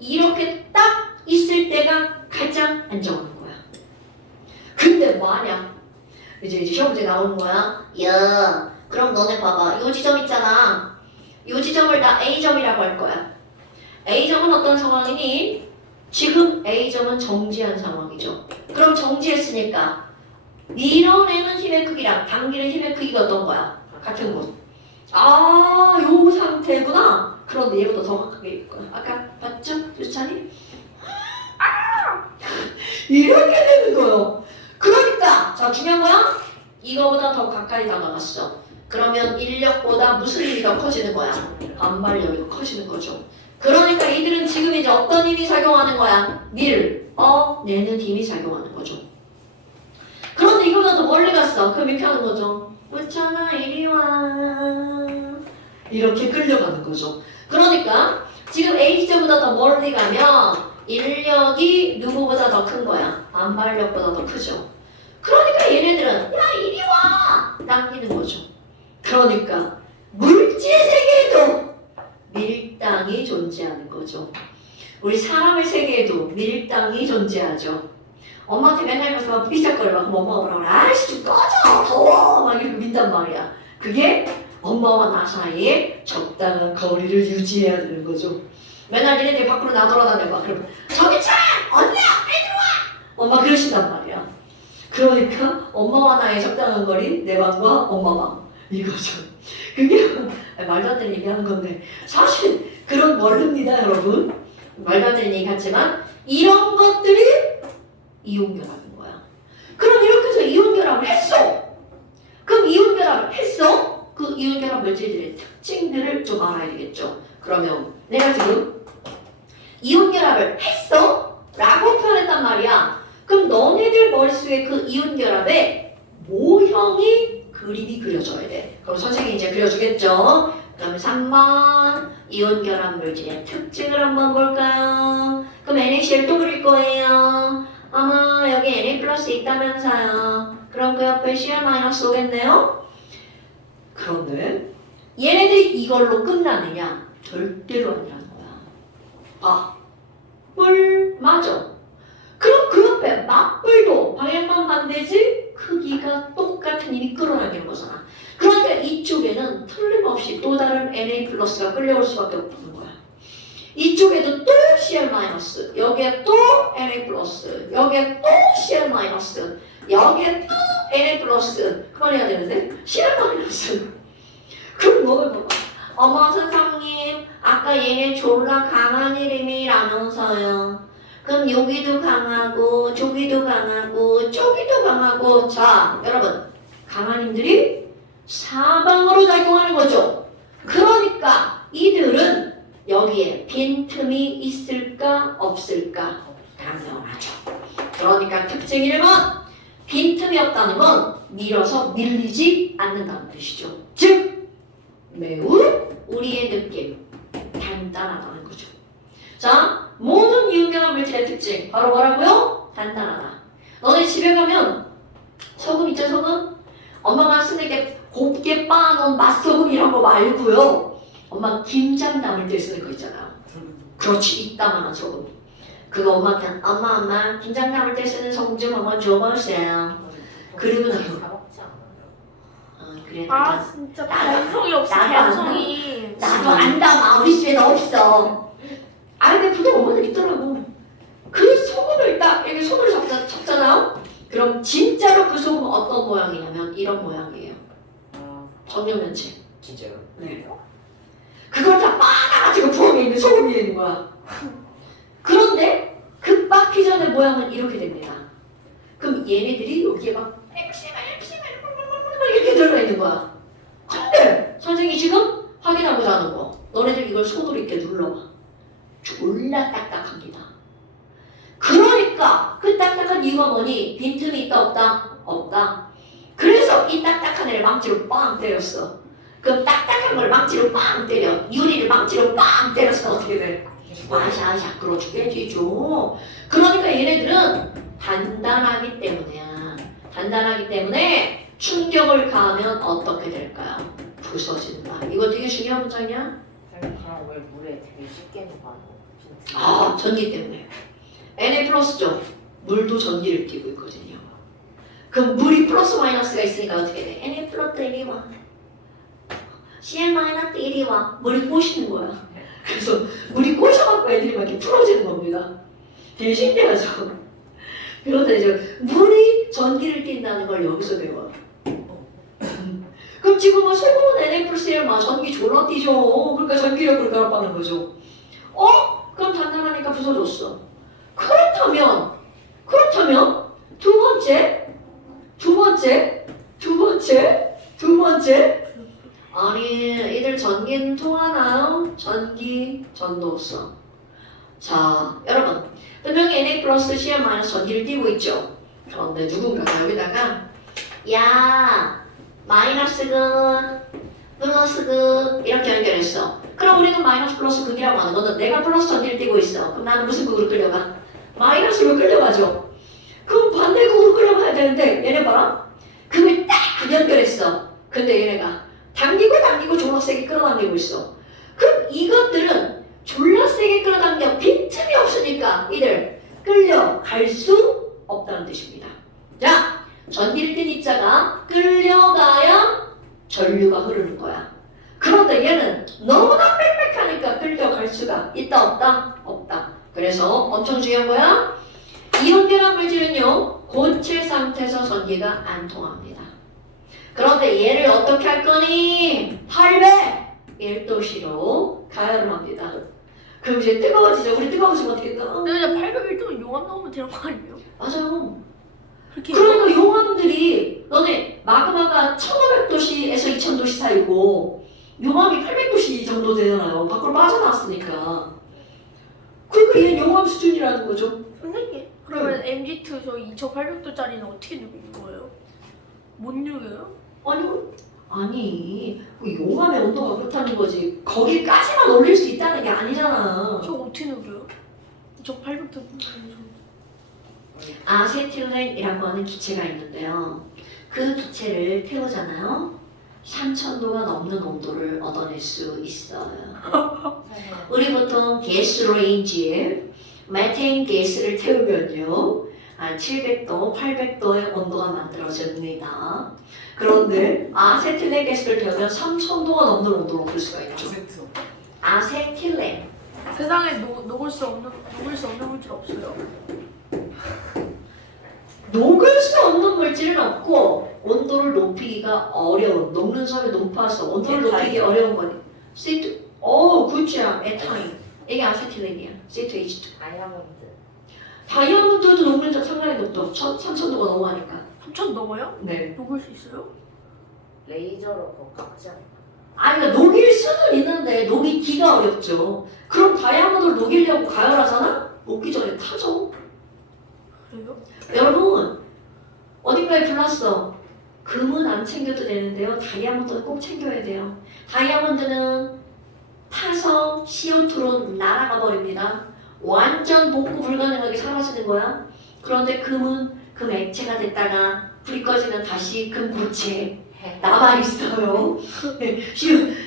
이렇게 딱 있을 때가 가장 안정한 거야. 근데 만약 이제 시험 문제 나오는 거야. 야, 그럼 너네 봐봐. 요 지점 있잖아. 요 지점을 다 A점이라고 할 거야. A점은 어떤 상황이니? 지금 A점은 정지한 상황이죠. 그럼 정지했으니까 밀어내는 힘의 크기랑 당기는 힘의 크기가 어떤 거야? 같은 곳. 요 상태구나. 그런데 얘보다 더 가깝게 있구나. 아까 봤죠? 유찬이? 이렇게 되는 거예요. 그러니까 자 중요한 거야? 이거보다 더 가까이 다가갔어. 그러면 인력보다 무슨 힘이 더 커지는 거야? 반발력이 더 커지는 거죠. 그러니까 이들은 지금 이제 어떤 힘이 작용하는 거야? 밀어내는 힘이 작용하는 거죠. 그런데 이거보다 더 멀리 갔어. 그럼 이렇게 하는 거죠. 웃잖아 이리 와. 이렇게 끌려가는 거죠. 그러니까 지금 A지점보다 더 멀리 가면 인력이 누구보다 더 큰 거야? 반발력보다 더 크죠. 그러니까 얘네들은 야 이리 와! 당기는 거죠. 그러니까 물질 세계에도 밀당이 존재하는 거죠. 우리 사람의 세계에도 밀당이 존재하죠. 엄마한테 맨날 가서 막 삐작거려. 그럼 엄마가 뭐라 그래? 아이씨 좀 꺼져! 더워! 막 이렇게 민단 말이야. 그게 엄마와 나 사이에 적당한 거리를 유지해야 되는 거죠. 맨날 얘네들이 밖으로 나돌아다녀 막 그러면 저기 차! 언니야! 빨리 들어와! 엄마 그러신단 말이야. 그러니까 엄마와 나의 적당한 거리 내 방과 엄마 방 이거죠. 그게 말도 안 되는 얘기 하는 건데 사실 그런 원리입니다 여러분. 말도 안 되는 얘기 같지만 이런 것들이 이온결합인 거야. 그럼 이렇게 해서 이온결합을 했어. 그럼 이온결합을 했어. 그 이온결합 물질들의 특징들을 좀 알아야 되겠죠. 그러면 내가 지금 이온결합을 했어? 라고 표현했단 말이야. 그럼 너네들 머릿속에 그 이온결합의 모형이 그림이 그려져야 돼. 그럼 선생님이 이제 그려주겠죠? 그럼 3번 이온결합 물질의 특징을 한번 볼까요? 그럼 NaCl 또 그릴 거예요. 아마 여기 Na 플러스 있다면서요. 그럼 그 옆에 Cl 마이너스 오겠네요? 그런데 얘네들이 이걸로 끝나느냐? 절대로 아니라는 거야. 아, 뿔 맞아. 그럼 그 옆에 맞뿔도 방향만 반대지 크기가 똑같은 힘이 끌어당기는 거잖아. 그러니까 이쪽에는 틀림없이 또 다른 Na 플러스가 끌려올 수밖에 없는 거야. 이쪽에도 또 Cl 마이너스, 여기에 또 Na 플러스, 여기에 또 Cl 마이너스, 여기에 또 Na 플러스. 그만해야 되는데 Cl 마이너스. 그럼 뭐가 봐봐. 어머 선생님, 아까 얘네 졸라 강한 이름이라면서요. 그럼 여기도 강하고 저기도 강하고 저기도 강하고. 자 여러분, 강한 힘들이 사방으로 작용하는 거죠. 그러니까 이들은 여기에 빈틈이 있을까 없을까? 당연하죠. 그러니까 특징 1번, 빈틈이 없다는 건 밀어서 밀리지 않는다는 뜻이죠. 즉 매우 우리의 느낌 단단하다는 거죠. 자, 모든 이온결합 물질의 특징 바로 뭐라고요? 단단하다. 너네 집에 가면 소금 있죠, 소금? 엄마가 쓰는 게 곱게 빻아놓은 맛소금 이런 거 말고요. 엄마 김장 담을 때 쓰는 거 있잖아. 그렇지, 이따만한 소금. 그거 엄마한테 엄마 김장 담을 때 쓰는 소금 좀 한번 줘보세요. 그리고 나서 사먹지 않아요. 그래. 아 진짜 감성이 없어. 나도 감성이. 나도 안다. 우리 집에는 없어. 아 근데 그게 엄마는 있더라고. 그 소금을 딱 이렇게 손으로 잡잖아요. 그럼 진짜로 그 소금은 어떤 모양이냐면 이런 모양이에요. 정육면체. 진짜요? 네. 그걸 다 빻아가지고 부엌에 있는 소금이 있는 거야. 그런데 그 빻기 전에 모양은 이렇게 됩니다. 그럼 얘네들이 여기에 막 이렇게 들어가 있는 거야. 근데 선생님이 지금 확인하고자 하는 거, 너네들 이걸 손으로 이렇게 눌러봐. 졸라 딱딱합니다. 그러니까 그 딱딱한 이유가 뭐니? 빈틈이 있다 없다? 없다. 그래서 이 딱딱한 애를 망치로 빵 때렸어. 그럼 딱딱한 걸 망치로 빵 때려. 유리를 망치로 빵 때렸어. 어떻게 돼? 와샤샤 끌어 죽여지죠. 그러니까 얘네들은 단단하기 때문이야. 단단하기 때문에 충격을 가하면 어떻게 될까요? 부서진다. 이거 되게 중요한 문장이야. 그럼 왜 물에 되게 쉽게 녹아요? 아, 전기 때문에. Na 플러스죠. 물도 전기를 띠고 있거든요. 그럼 물이 플러스 마이너스가 있으니까 어떻게 돼? Na 플러스 이리 와. Cl 마이너스 이리 와. 물이 꼬시는 거야. 그래서 물이 꼬셔갖고 애들이 막 이렇게 풀어지는 겁니다. 되게 신기하죠? 그런데 이제 물이 전기를 띈다는 걸 여기서 배워요. 그럼 지금은 소금은 Na 플러스 1만 전기 졸라 띄죠. 그러니까 전기력으로 결합하는 거죠. 그럼 단단하니까 부서졌어. 그렇다면 두 번째 아니 이들 전기는 통하나요? 전도 없어. 자 여러분, 분명히 Na 플러스 Cl 마이너스 전기를 띄고 있죠. 그런데 누군가가 여기다가 야 마이너스극 플러스극 이렇게 연결했어. 그럼 우리는 마이너스 플러스 극이라고 하는 거는 내가 플러스 전기를 띄고 있어. 그럼 나는 무슨 극으로 끌려가? 마이너스로 끌려가죠. 그럼 반대극으로 끌려가야 되는데 얘네 봐라. 극을 딱 연결했어. 근데 얘네가 당기고 졸라 세게 끌어당기고 있어. 그럼 이것들은 졸라 세게 끌어당겨 빈틈이 없으니까 이들 끌려갈 수 없다는 뜻입니다. 자, 전기를 띤 입자가 끌려가야 전류가 흐르는 거야. 그런데 얘는 너무나 빽빽하니까 끌려갈 수가 있다 없다? 없다. 그래서 엄청 중요한 거야. 이온결합 물질은요 고체 상태에서 전기가 안 통합니다. 그런데 얘를 어떻게 할 거니? 801도씨로 가열을 합니다. 그럼 이제 뜨거워지죠. 우리 뜨거워지면 어떻게 돼? 근데 801도 용암 넣으면 되는 거 아니에요? 맞아요. 그렇게 그러니까 용암들이 너네 마그마가 1500도씨에서 2000도씨 사이고 용암이 800도씨 정도 되잖아요. 밖으로 빠져나왔으니까. 그러니까 얘는 용암 수준이라는 거죠. 선생님 그러면 MG2 저 2800도짜리는 어떻게 누르는 거예요? 못 누르요? 아니 그 용암의 온도가 그렇다는 거지. 거기까지만 올릴 수 있다는 게 아니잖아. 저 어떻게 누르요? 2800도 누르는 아세틸렌이라고 하는 기체가 있는데요. 그 기체를 태우잖아요. 3000도가 넘는 온도를 얻어낼 수 있어요. 우리 보통 가스 레인지에 메탄 가스를 태우면요. 한 700도, 800도의 온도가 만들어집니다. 그런데 아세틸렌 가스를 태우면 3000도가 넘는 온도로 올 수가 있죠. 아세트. 아세틸렌. 세상에 녹을 수 없는 물질 없어요? 녹을 수 없는 물질은 없고 온도를 높이기가 어려운, 녹는 섬이 높아서 온도를 높이기 어려운 거니. 굿잡, 에타임. 이게 아세틸렌이야. C2H2. 다이아몬드. 다이아몬드도 녹는 점 상당히 높죠. 3000도가 넘어가니까. 3000 넘어요? 네. 녹을 수 있어요? 레이저로 그거 깎지 않나? 아니, 그러니까 녹일 수는 있는데 녹이기가 어렵죠. 그럼 다이아몬드를 녹이려고 가열하잖아? 녹기 전에 타죠. 그래요? 여러분, 어딘가에 불났어. 금은 안 챙겨도 되는데요. 다이아몬드는 꼭 챙겨야 돼요. 다이아몬드는 타서 CO2로 날아가 버립니다. 완전 복구 불가능하게 사라지는 거야. 그런데 금은 금 액체가 됐다가 불이 꺼지면 다시 금 고체 남아있어요.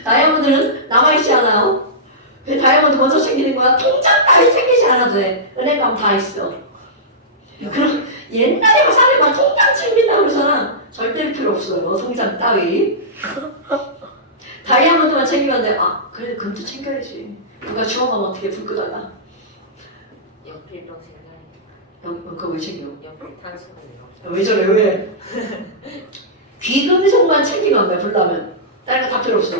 다이아몬드는 남아있지 않아요. 왜 다이아몬드 먼저 챙기는 거야? 통장 따위 챙기지 않아도 돼. 은행 가면 다 있어. 그럼 옛날에 그 사람이 막 통장 챙긴다고 그러잖아. 절대 필요 없어요. 통장 따위. 다이아몬드만 챙기면 돼. 아, 그래도 금도 챙겨야지. 누가 주워가면 어떻게 불 끄다가. 연필병 생각이. 그거 왜 챙겨? 연필 탄수화물이요. 왜 저래 왜? 귀금속만 챙기면 돼 불나면. 다른 거 다 필요 없어.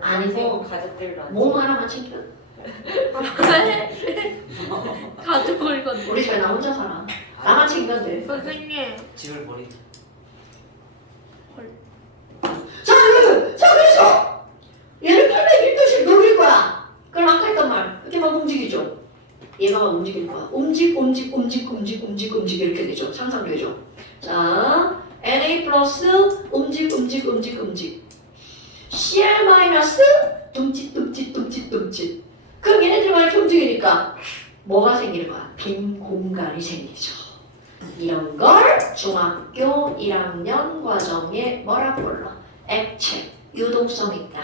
아니고 가족들도 안 몸 하나만 챙겨. 가족을 건 우리 집에 나 혼자 살아. 나만 챙기면 돼. 선생님 집을 버리. 자 그래서 얘를 801도씩 녹일 거야. 그럼 아까 했던 말 이렇게 막 움직이죠. 얘가 막 움직일 거야. 움직 이렇게 되죠. 상상되죠. 자 Na 플러스 움직 Cl 마이너스 둠칫. 그럼 얘네들과 이렇게 움직이니까 뭐가 생기는 거야? 빈 공간이 생기죠. 이런 걸 중학교 1학년 과정에 뭐라 불러? 액체, 유동성 있다.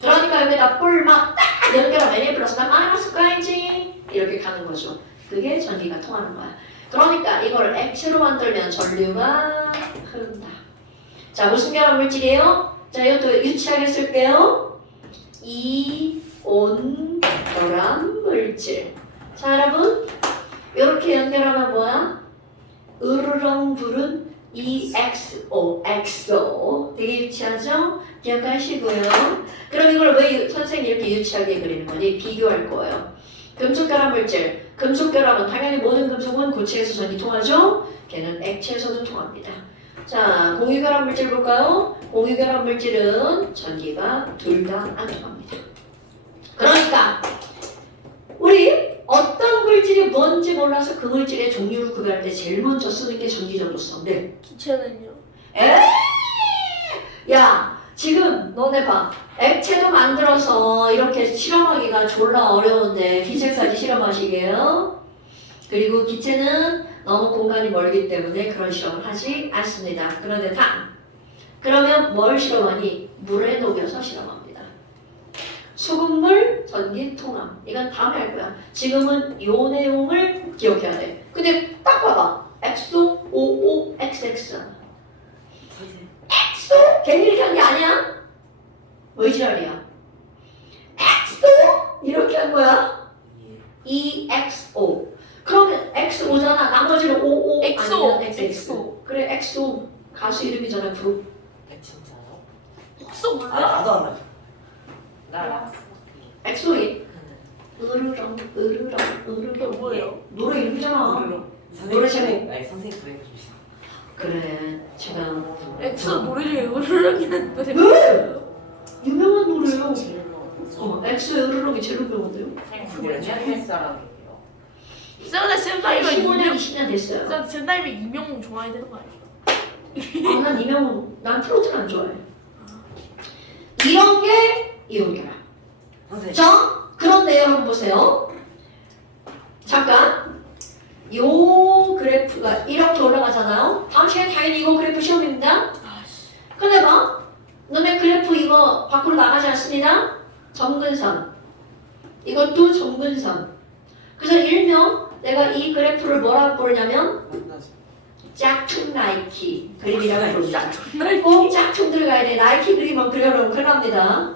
그러니까 여기다 뿔막 딱 연결하면 Na 플러스만 마이너스 가야지 이렇게 가는 거죠. 그게 전기가 통하는 거야. 그러니까 이걸 액체로 만들면 전류가 흐른다. 자, 무슨 결합 물질이에요? 자, 이것도 유치하게 쓸게요. 이온 결합 물질. 자, 여러분 이렇게 연결하면 뭐야? 으르렁 불은 EXO, 엑소. 되게 유치하죠? 기억하시고요. 그럼 이걸 왜 선생님이 이렇게 유치하게 그리는 거니? 비교할 거예요. 금속 결합 물질. 금속 결합은 당연히 모든 금속은 고체에서 전기 통하죠? 걔는 액체에서도 통합니다. 자, 공유 결합 물질 볼까요? 공유 결합 물질은 전기가 둘 다 안 통합니다. 그러니까 우리 어떤 물질이 뭔지 몰라서 그 물질의 종류를 구별할 때 제일 먼저 쓰는 게 전기전도성. 네. 기체는요? 야, 지금 너네 봐. 액체도 만들어서 이렇게 실험하기가 졸라 어려운데 기체까지 실험하시게요. 그리고 기체는 너무 공간이 멀기 때문에 그런 실험을 하지 않습니다. 그런데 그러면 뭘 실험하니? 물에 녹여서 실험합니다. 소금물, 전기, 통합. 이건 다음에 할 거야. 지금은 요 내용을 기억해야 돼. 근데 딱 봐봐. 엑소, 오오, XX. 엑소? 괜히 이렇게 한 게 아니야? 왜 지랄이야? 엑소? 이렇게 한 거야? EXO. 그러면 XO잖아. 나머지는 OO 엑소, 아니면 XX. 엑소. 그래, 엑소. 가수 이름이잖아, 그룹. 진짜요? 혹시 몰라? 나도 안 나. 나 알았어. 엑소이. 으르렁. 이게 뭐예요? 노래 이름이잖아. 선생님 노래 제목. 아니 선생님 부르게 해주시죠. 그래, 지금. 엑소 노래 중에 으르렁이는 노래 왜? 유명한 노래요. 질문. 엑소의 으르렁이 제일 유명한데요? 선생님 몇 년생 사람이에요? 쌤 쌤나이면 15년, 2명 20년 됐어요. 쌤 나이면 2명 좋아해야 되는 거 아니에요? 난 이명, 난 트로트는 안 좋아해. 이런 게 이용이라. 선생님. 자, 그런데 여러분 보세요. 잠깐. 요 그래프가 이렇게 올라가잖아요. 다음 시간에 당연히 이거 그래프 시험입니다. 아씨. 근데 봐. 너네 그래프 이거 밖으로 나가지 않습니다. 점근선. 이것도 점근선. 그래서 일명 내가 이 그래프를 뭐라고 부르냐면 만나지. 짝퉁 나이키 그림이라고 부릅니다. 나이 꼭 짝퉁 들어가야 돼. 나이키 그림만 그려놓으면 큰일 납니다.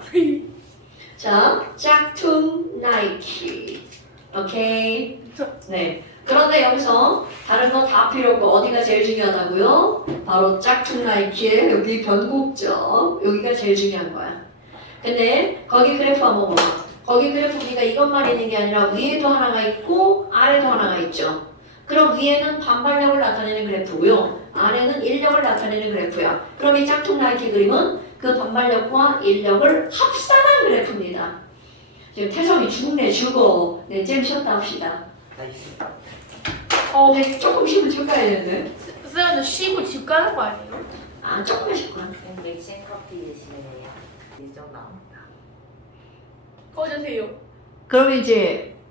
자, 짝퉁 나이키. 오케이. 네. 그런데 여기서 다른 거 다 필요 없고 어디가 제일 중요하다고요? 바로 짝퉁 나이키의 여기 변곡점. 여기가 제일 중요한 거야. 근데 거기 그래프 한번 봐봐. 거기 그래프 보니까 이것만 있는 게 아니라 위에도 하나가 있고 아래도 하나가 있죠. 그럼 위에는 반발력을 나타내는 그래프고요. 아래는 인력을 나타내는 그래프야. 그럼 이 짝퉁 나이키 그림은 그 반발력과 인력을 합산한 그래프입니다. 지금 태성이 죽네 죽어. 네, 잼 쉬었다 합시다. 나이스. 네, 조금 쉬면 집 가야 되는데. 쌤은 쉬고 집 가는 거 아니에요? 아, 조금만 쉬구나. 쌤 맥심 커피 드시네요. 일정 나옵니다. 꺼주세요. 그럼 이제